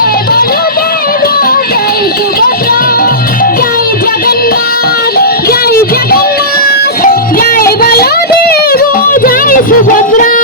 जय जय जगन्नाथ जय जगना जय भला जय